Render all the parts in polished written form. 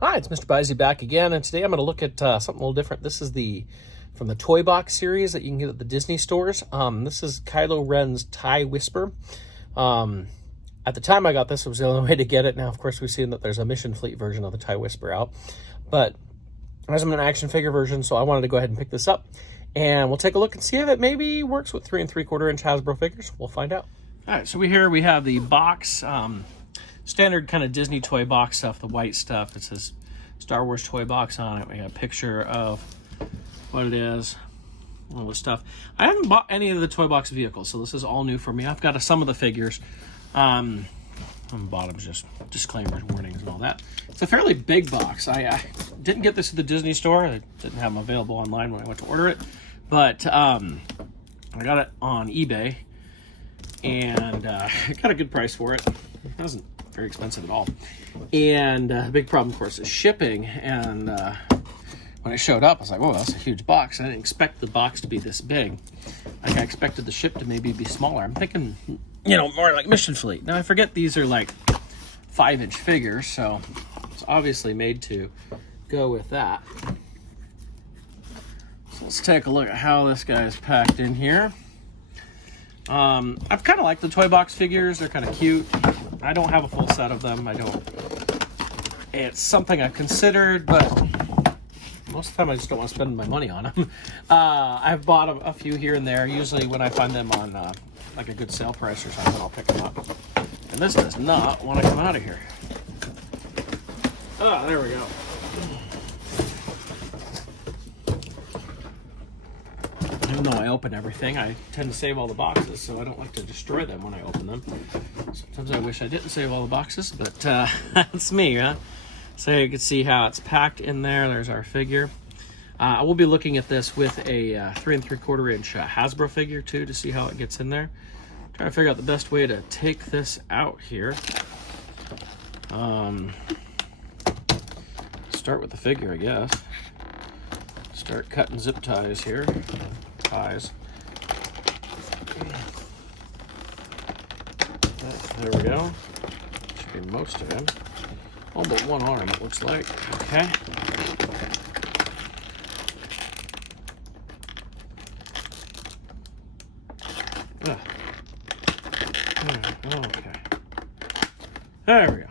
Hi, it's MrByZ back again, and today I'm going to look at something a little different. This is from the Toy Box series that you can get at the Disney stores. This is Kylo Ren's TIE Whisper. At the time I got this, it was the only way to get it. Now, of course, we've seen that there's a Mission Fleet version of the TIE Whisper out, but there's an action figure version, so I wanted to go ahead and pick this up, and we'll take a look and see if it maybe works with 3 3/4 inch Hasbro figures. We'll find out. All right, so we have the box. Standard kind of Disney toy box stuff, the white stuff. It says Star Wars toy box on it. We got a picture of what it is, all the stuff. I haven't bought any of the toy box vehicles, so this is all new for me. I've got some of the figures. On the bottom's just disclaimers, warnings, and all that. It's a fairly big box. I didn't get this at the Disney store. I didn't have them available online when I went to order it, but I got it on eBay, and I got a good price for it. It wasn't very expensive at all. And the big problem, of course, is shipping. And when it showed up, I was like, whoa, that's a huge box. I didn't expect the box to be this big. Like, I expected the ship to maybe be smaller. I'm thinking, more like Mission Fleet. Now, I forget these are like 5-inch figures, so it's obviously made to go with that. So let's take a look at how this guy is packed in here. I've kind of liked the toy box figures. They're kind of cute. I don't have a full set of them. It's something I've considered, but most of the time I just don't want to spend my money on them. I've bought a few here and there. Usually when I find them on like a good sale price or something, I'll pick them up. And this does not want to come out of here. Oh, there we go. Even though I open everything, I tend to save all the boxes, so I don't like to destroy them when I open them. Sometimes I wish I didn't save all the boxes, but that's me, huh? So you can see how it's packed in there. There's our figure. I will be looking at this with a 3 3/4 inch Hasbro figure too, to see how it gets in there. Trying to figure out the best way to take this out here. Start with the figure, I guess. Start cutting zip ties here. Ties. There we go. Should be most of him. All but one arm, it looks like. Okay. Okay. There we go.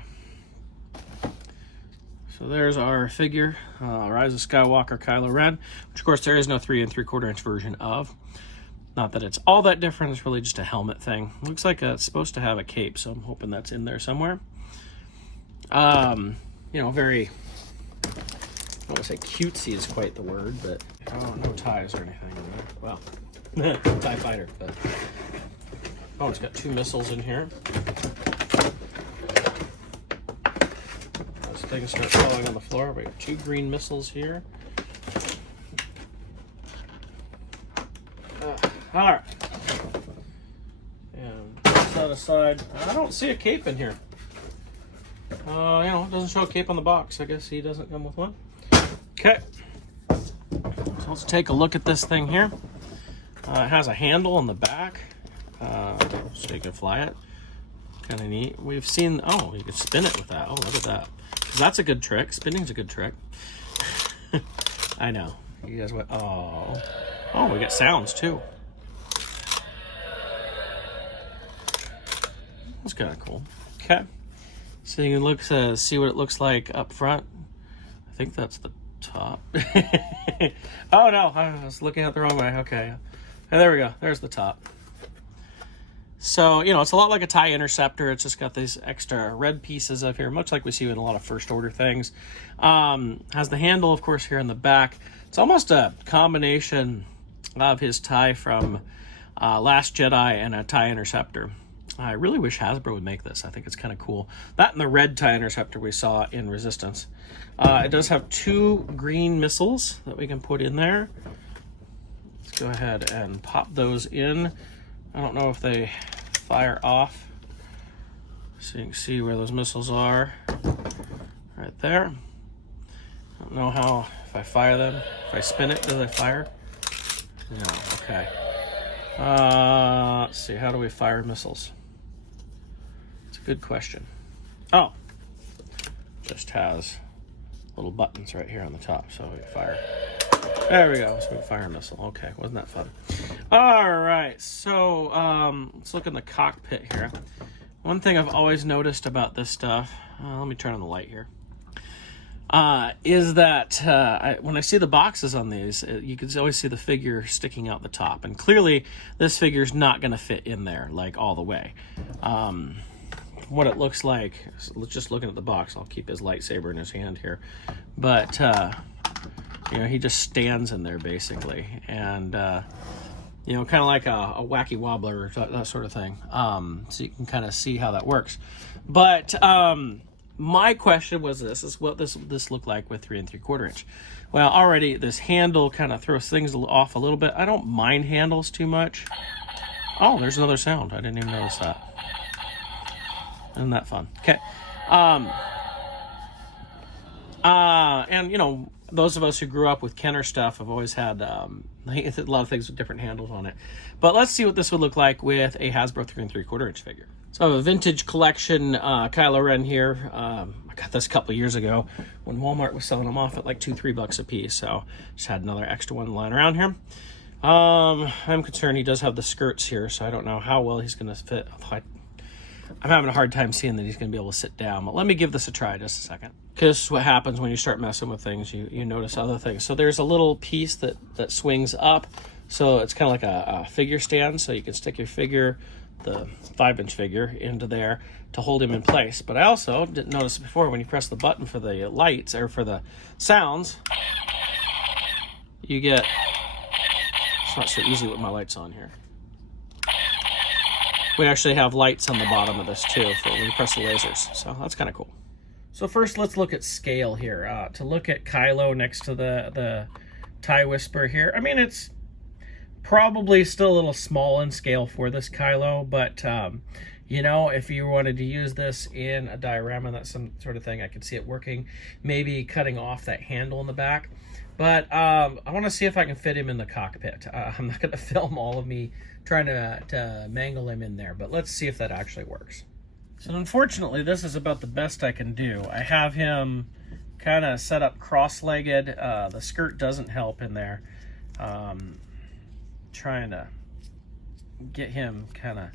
So there's our figure, Rise of Skywalker Kylo Ren, which of course there is no 3 3/4 inch version of. Not that it's all that different, it's really just a helmet thing. Looks like it's supposed to have a cape, so I'm hoping that's in there somewhere. Very, I don't want to say cutesy is quite the word, but no ties or anything. Well, TIE fighter, but oh, it's got 2 missiles in here. As things start falling on the floor, we got 2 green missiles here. All right, and put that aside. I don't see a cape in here. It doesn't show a cape on the box. I guess he doesn't come with one. Okay, so let's take a look at this thing here. It has a handle on the back, so you can fly it. Kind of neat. We've seen, you can spin it with that. Oh, look at that. That's a good trick. Spinning's a good trick. I know. You guys went, oh, we get sounds too. That's kind of cool. Okay. So you can see what it looks like up front. I think that's the top. Oh no, I was looking at the wrong way. Okay. And there we go. There's the top. So, it's a lot like a TIE Interceptor. It's just got these extra red pieces up here, much like we see in a lot of first order things. Has the handle, of course, here in the back. It's almost a combination of his TIE from Last Jedi and a TIE Interceptor. I really wish Hasbro would make this. I think it's kind of cool. That and the red TIE Interceptor we saw in Resistance. It does have 2 green missiles that we can put in there. Let's go ahead and pop those in. I don't know if they fire off. So you can see where those missiles are. Right there. I don't know how, if I fire them, if I spin it, do they fire? No, okay. Let's see, how do we fire missiles? It's a good question. Oh, just has little buttons right here on the top, so we fire. There we go. So we can fire a missile. Okay, wasn't that fun? All right, so let's look in the cockpit here. One thing I've always noticed about this stuff, let me turn on the light here, is that when I see the boxes on these, you can always see the figure sticking out the top. And clearly, this figure's not going to fit in there, like, all the way. What it looks like, just looking at the box, I'll keep his lightsaber in his hand here. But, you know, he just stands in there, basically. And, you know, kind of like a wacky wobbler, that sort of thing. So you can kind of see how that works. But my question was this, is what this look like with 3 3/4 inch. Well, already this handle kind of throws things off a little bit. I don't mind handles too much. Oh, there's another sound. I didn't even notice that. Isn't that fun? Okay. And, you know, those of us who grew up with Kenner stuff have always had a lot of things with different handles on it. But let's see what this would look like with a Hasbro 3 3/4 inch figure. So I have a vintage collection Kylo Ren here. I got this a couple of years ago when Walmart was selling them off at like $2-3 a piece. So just had another extra one lying around here. I'm concerned he does have the skirts here, so I don't know how well he's going to fit. I'm having a hard time seeing that he's going to be able to sit down. But let me give this a try just a second. Because what happens when you start messing with things, you notice other things. So there's a little piece that swings up. So it's kind of like a figure stand. So you can stick your figure, the 5-inch figure, into there to hold him in place. But I also didn't notice before, when you press the button for the lights, or for the sounds, you get... It's not so easy with my lights on here. We actually have lights on the bottom of this too for when you press the lasers, so that's kind of cool. So first, let's look at scale here. To look at Kylo next to the TIE Whisperer here, I mean, it's probably still a little small in scale for this Kylo, but you know, if you wanted to use this in a diorama, that's some sort of thing, I could see it working. Maybe cutting off that handle in the back. But I want to see if I can fit him in the cockpit. I'm not going to film all of me trying to mangle him in there, but let's see if that actually works. So unfortunately, this is about the best I can do. I have him kind of set up cross-legged. The skirt doesn't help in there. Trying to get him kind of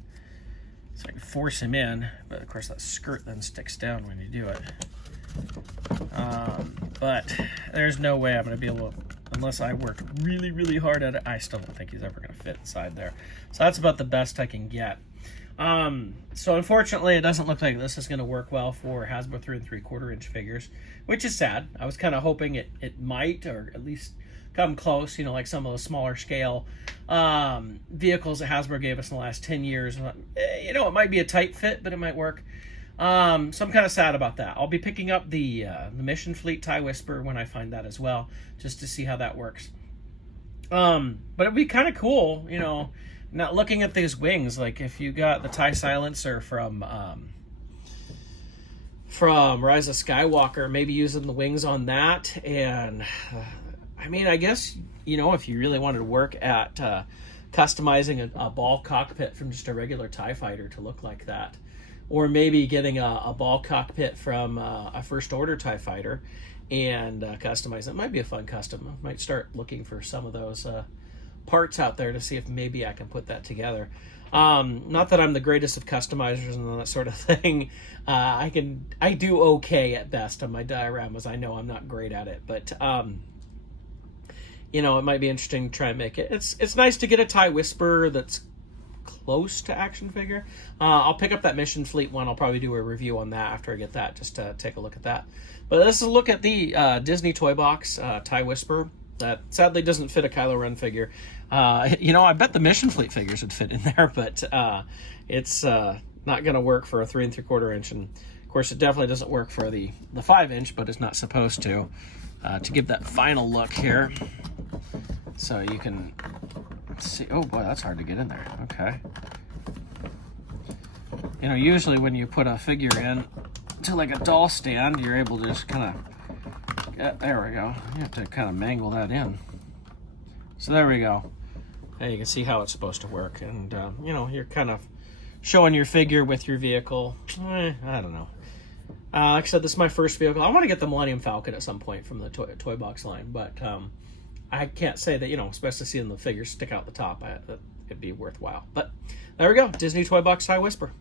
so I can force him in, but of course that skirt then sticks down when you do it. But there's no way I'm going to be able to, unless I work really, really hard at it. I still don't think he's ever going to fit inside there. So that's about the best I can get. So unfortunately, it doesn't look like this is going to work well for Hasbro 3 3/4 inch figures, which is sad. I was kind of hoping it might, or at least come close, you know, like some of the smaller scale vehicles that Hasbro gave us in the last 10 years. You know, it might be a tight fit, but it might work. So I'm kind of sad about that. I'll be picking up the Mission Fleet TIE Whisperer when I find that as well, just to see how that works. But it'd be kind of cool, you know, not looking at these wings. Like if you got the TIE Silencer from Rise of Skywalker, maybe using the wings on that. And I mean, I guess, you know, if you really wanted to work at customizing a ball cockpit from just a regular TIE fighter to look like that. Or maybe getting a ball cockpit from a First Order TIE fighter and customize it. Might be a fun custom. I might start looking for some of those parts out there to see if maybe I can put that together. Not that I'm the greatest of customizers and that sort of thing. I do okay at best on my dioramas. I know I'm not great at it, but you know, it might be interesting to try and make it. It's nice to get a TIE Whisperer that's close to action figure. I'll pick up that Mission Fleet one. I'll probably do a review on that after I get that, just to take a look at that. But this is a look at the Disney Toy Box TIE Whisperer that sadly doesn't fit a Kylo Ren figure. You know, I bet the Mission Fleet figures would fit in there, but it's not going to work for a 3 3/4 inch, and of course it definitely doesn't work for the 5-inch, but it's not supposed to. To give that final look here, so you can see. Oh boy, that's hard to get in there. Okay. You know, usually when you put a figure in to like a doll stand, you're able to just kind of there we go. You have to kind of mangle that in. So there we go. Now you can see how it's supposed to work, and you know, you're kind of showing your figure with your vehicle. I don't know. Like I said, this is my first vehicle. I want to get the Millennium Falcon at some point from the toy box line, but I can't say that, especially seeing the figures stick out the top, it'd be worthwhile. But there we go, Disney Toy Box Tie Whisper.